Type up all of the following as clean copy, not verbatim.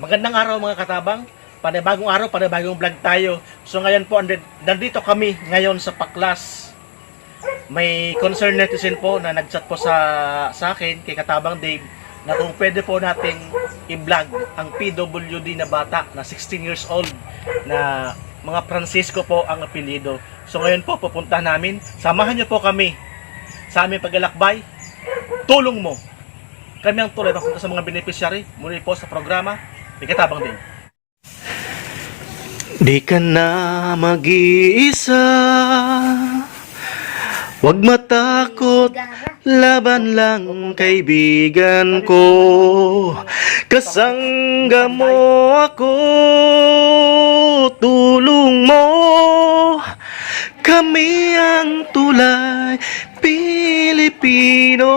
Magandang araw mga katabang. Panibagong araw, panibagong vlog tayo. So ngayon po, nandito kami ngayon sa Paklas. May concern netizen po na nag-chat po sa akin, kay Katabang Dave, na kung pwede po nating i-vlog ang PWD na bata na 16 years old na mga Francisco po ang apelyido. So ngayon po, pupunta namin. Samahan niyo po kami sa aming paglalakbay. Tulong mo. Kami ang tulay papunta sa mga beneficiary muli po sa programa ni Katabang Dave. Di ka na mag-iisa, wag matakot, laban lang kaibigan ko. Kasangga mo ako, tulong mo. Kami ang tulay Pilipino,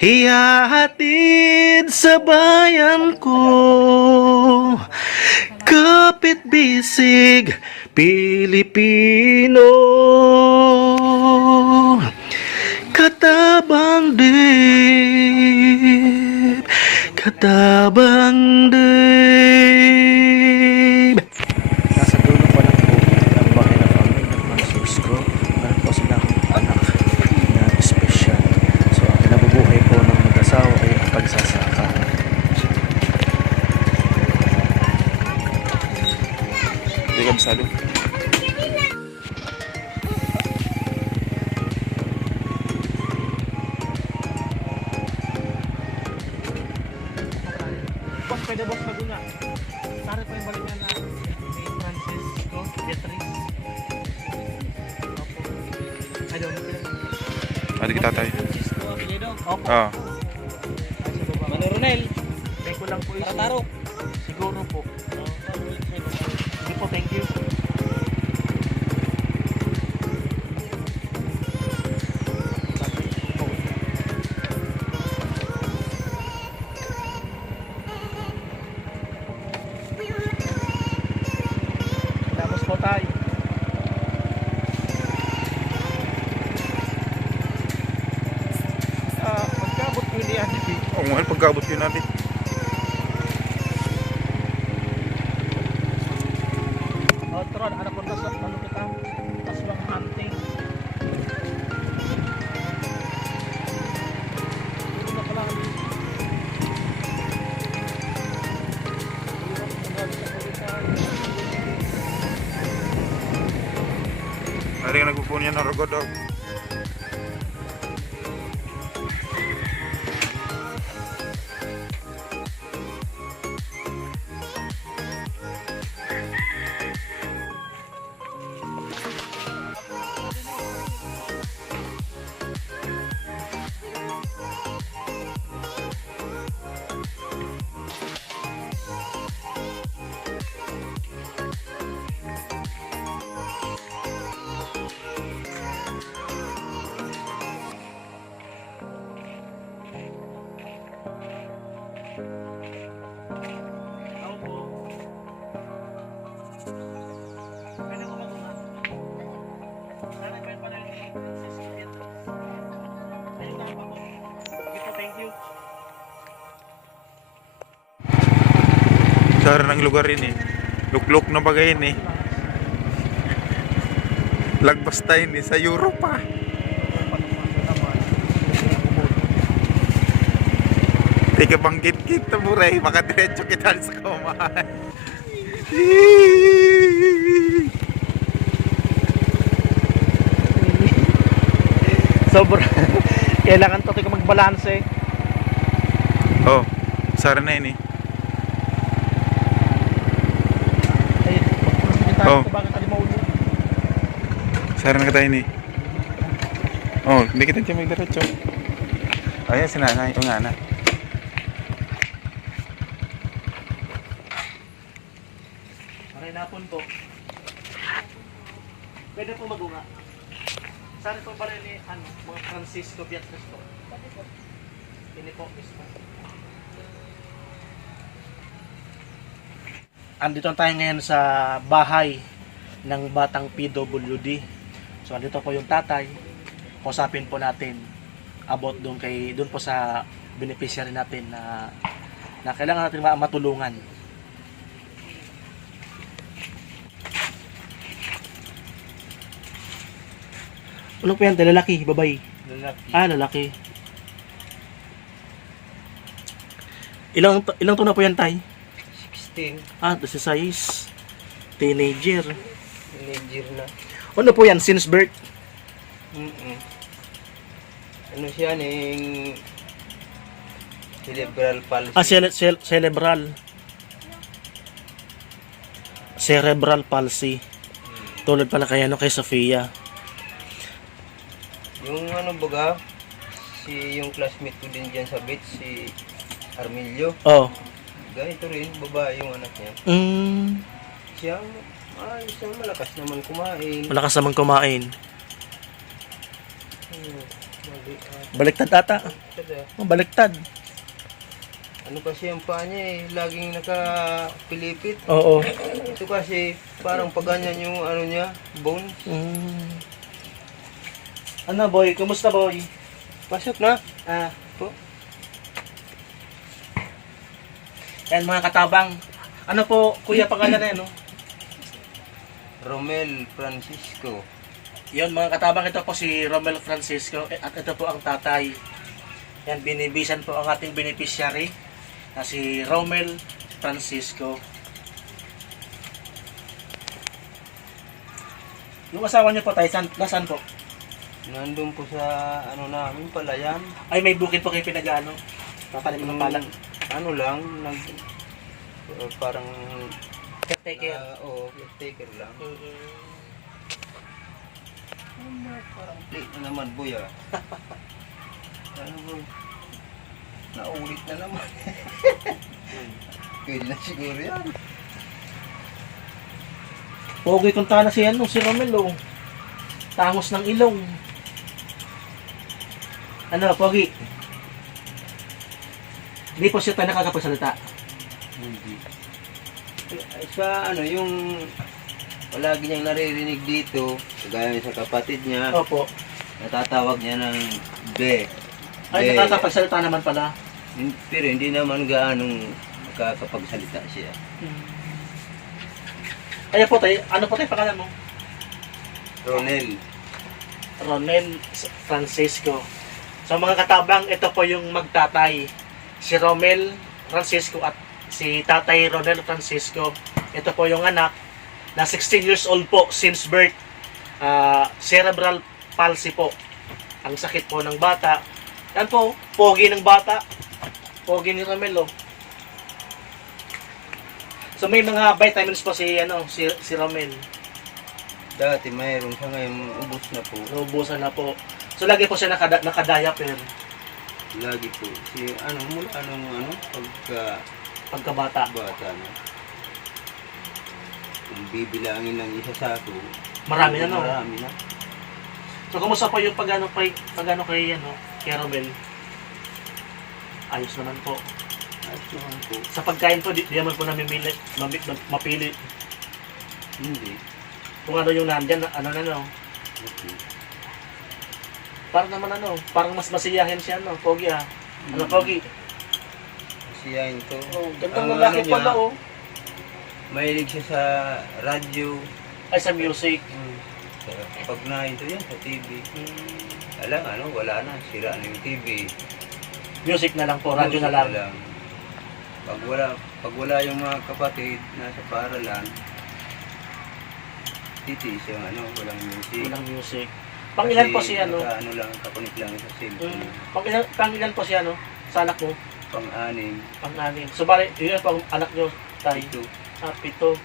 ihahatid sa bayan ko. Kapit bisig Pilipino, Katabang Dave, Katabang Dave. Nasa dulo pa lang po ang bahay na family ng Francisco. Meron po silang anak na espesyal. So ang kinabubuhay po ng mag-asawa ay ang pagsasaka. Hindi ka masalo. Boss, pwede boss mag-una. Sari po yung balik niya na may Francisco, Beatriz. Opo. I don't know. Adi kita tayo. Francisco, apelyido. Opo. Ah. Mano Ronel. May ko lang po yung Tatarok. Siguro po. Sige po, thank you. Tapos po tayo. Pagkabot ko hindi yan. Oo, mahal pagkabot yun natin. Tron, anak ko sa ano kita? Taswang hunting. Ito na pala. Adi ka nagpupunin yan ng rugod daw. Sara ng lugar ini. Lukluk na bagay ini. Lagpas tayo ni sa Europa. Tika banggit-git na buray. Makadiretso kita sa kumahan. Sobra. Kailangan to tika magbalanse. Oh, Sara na ini. Ay, magpapagin tayo Oh. sa bagay kalimaulog. Sara na ka tayo ni. Oh, hindi kita siya magdiretso. Ayan si nanay. O nga na. Marinapon po. Pwede po magunga. Saan po ba rin ni mga Francisco Beatriz po? Ini po mismo. Andito tayo ngayon sa bahay ng batang PWD. So andito po yung tatay. Kausapin po natin about doon po sa beneficiary natin na na kailangan natin matulungan. Ano po yan? Lalaki, babae? Lalaki. Ah, lalaki. Ilang taon na po yan, tay? 16. Ah, 16. Teenager. Teenager na. Ano po yan? Since birth? Ano siya ning cerebral palsy. Ah, cerebral. Cerebral palsy. Tulad pala kay kay Sofia. Yung ano baga, yung classmate ko din dyan sa beach, si Armilio. Oh. Ganito rin, babae yung anak niya. Siya, siya malakas naman kumain. Malakas naman kumain. Mali, Baliktad ata. kada. Oh, baliktad. Ano kasi ang paa niya laging nakapilipit. Oo. Ito kasi parang paganyan yung ano niya, bones. Ano boy? Kumusta boy? Pasok na. Po. Yan mga katabang. Ano po, kuya pangalan na yan, no? Romel Francisco. Yun mga katabang, ito po si Romel Francisco at ito po ang tatay. Yan, binibisan po ang ating beneficiary na si Romel Francisco. Yung asawa niyo po tayo, nasaan po? Nandun po sa ano namin palayan. Ay, may bukid po kayo pinag-ano. Papalim ng palang. Ano lang, parang Caretaker. caretaker lang. Parang plate na naman, boy ah. Ano boy? Naulit na naman. Pwede na siguro yan. Pogi kung na si Romel, oh. Tangos ng ilong. Ano, Pogi? Hindi po siya tayo nakakapagsalita. Hindi. Sa ano, yung palagi niyang naririnig dito, kagaya sa kapatid niya, Opo. natatawag niya ng be. Ay, nakakapagsalita naman pala. Pero hindi naman gaanong makakapagsalita siya. Kaya po tayo, ano po tayo pangalan mo? Ronel. Ronel Francisco. So mga katabang, ito po yung magtatay. Si Romel Francisco at si Tatay Ronel Francisco. Ito po yung anak na 16 years old po since birth. Cerebral palsy po. Ang sakit po ng bata. Yan po, pogi ng bata. Pogi ni Romel, oh. So may mga vitamins po si Romel. Dati mayroon sa ngayon, ubos na po. Naubusan na po. So lagi po siya nakadiaper Lagi po. Si pagkabata. bata na. Kung bibilangin ng isa sa ako, Marami na, no? Marami na. So kumusta po yung pagano kay kay Romel? Ayos naman po. Ayos naman po. Sa pagkain po, di naman po namimili, mapili. Hindi. Kung ano yung nandyan, Okay. parang naman parang mas masiyahin siya, Pogi ah. Ano, Pogi? Siyahin to. Oh, gandang Ang lalaki ano niya, pala, oh. Mahilig siya sa radyo. Ay, sa music. Pag na-ito yan sa TV. Wala na. Sira na yung TV. Music na lang po, radyo na lang. Pag wala yung mga kapatid nasa paaralan, titiis yung walang music. Walang music. Pangilan po si lang, kakunik lang sa cellphone. Pangilan po si sa anak mo? Pang-anim. Pang-anim. So bali, yun po ang anak nyo, tayo. Ito. 7.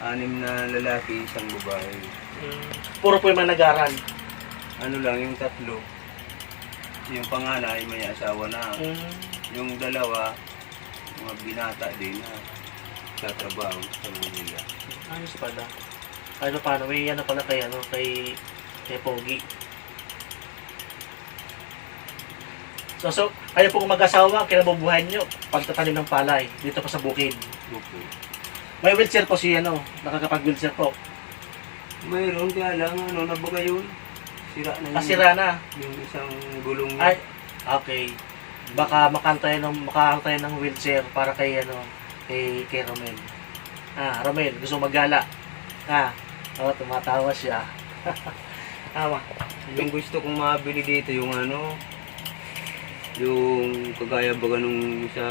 6 na lalaki, isang babae. Puro po yung mga nag-aral. Yung 3. Yung panganay may asawa na. Yung 2, mga binata din na sa trabaho sa Manila. Ayos pala. Ano paano? May pala kay Pogi. So kayo pong mag-asawa, kinabubuhay nyo pagtatanim ng palay dito pa sa bukid. Okay. May wheelchair po nakakapag-wheelchair po. Mayroon kaya lang, nabaga yun. Sira na yun. Sira na. Yung isang gulong Ay, okay. Baka makantay ng wheelchair para kay kay Romel. Romel, gusto maggala. Tumatawa siya. Tama. Yung gusto kong mabili dito, yung yung kagaya baga nung sa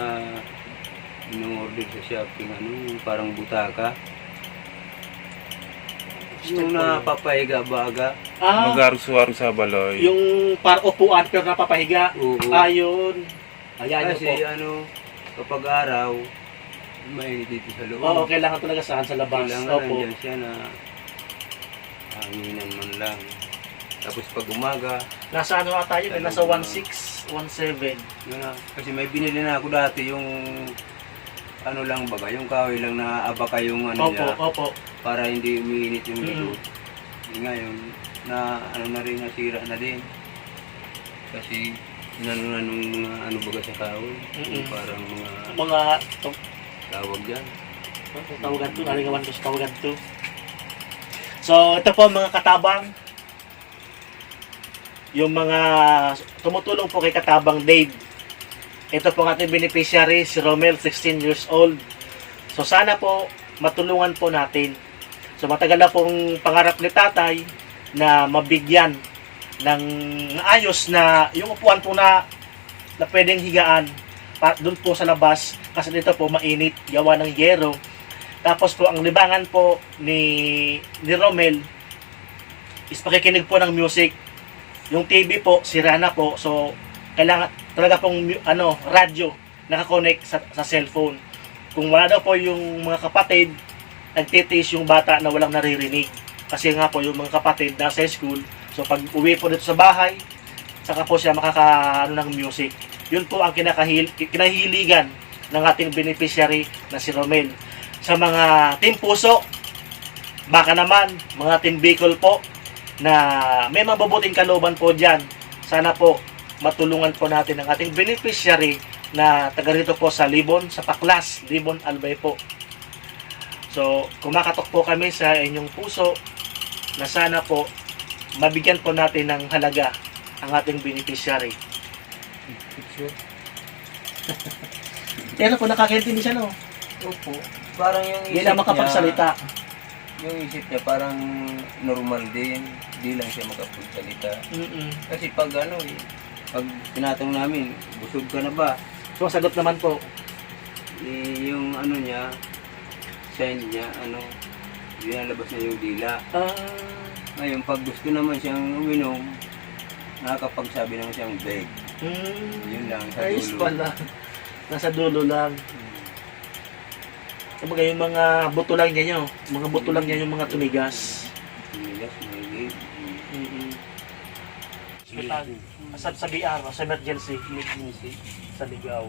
in-order sa shopping, yung parang butaka. Yung napapahiga baga. Mag-aruso-aruso sa baloy. Yung par upuan pero napapahiga. Oo. Ayun. Ayan Kasi yun po. kapag araw, mainit dito sa loob. Oo, kailangan talaga saan sa labas. Kailangan Opo. nandyan siya na hanginan man lang. Tapos pag umaga, Nasa tayo? Nasa 16, 17. yun na. Kasi may binili na ako dati yung lang baga, yung kahoy lang na abaka yung niya Opo. para hindi umiinit yung Mm. likod. Ngayon, na na rin, nasira na din. Kasi nung mga baga sa kahoy, yung parang Mga tawag yan. tawagan to, naligawan ko sa tawagan to. So, ito po mga katabang. Yung mga tumutulong po kay Katabang Dave. Ito po ang ating beneficiary, si Romel, 16 years old. So, sana po matulungan po natin. So, matagal na pong pangarap ni tatay na mabigyan ng ayos na yung upuan po na pwedeng higaan doon po sa labas kasi dito po mainit, gawa ng yero. Tapos po ang libangan po ni Romel is pakikinig po ng music. Yung TV po sira na po, so kailangan talaga pong radyo nakakonect sa cellphone. Kung wala daw po yung mga kapatid, nagtitiis yung bata na walang naririnig. Kasi nga po yung mga kapatid nasa school, so pag uwi po dito sa bahay, saka po siya ng music. Yun po ang kinahiligan ng ating beneficiary na si Romel. Sa mga Team Puso, baka naman, mga Team Bicol po, na may mabubuting kalooban po dyan. Sana po matulungan po natin ang ating beneficiary na taga rito po sa Libon, sa Paklas, Libon, Albay po. So, kumakatok po kami sa inyong puso na sana po mabigyan po natin ng halaga ang ating beneficiary. Pero po nakakaintindi siya, no? Opo. Parang yung Hindi isip na makapagsalita. yung isip niya parang normal din. Di lang siya makapagsalita. Kasi pag pag tinatanong namin, busog ka na ba? So, sagot naman po. Yung niya, sign niya, binalabas niya yung dila. Ngayon, pag gusto naman siyang uminom, nakakapagsabi naman siyang beg. Yun lang, sa Ayos dulo. pala. Nasa dulo lang. Kumbaga yung mga buto lang niya, mga buto lang niya yung mga tumigas. Tumigas, mahigit. Hospital. Sa BR, sa emergency. Sa Ligaw.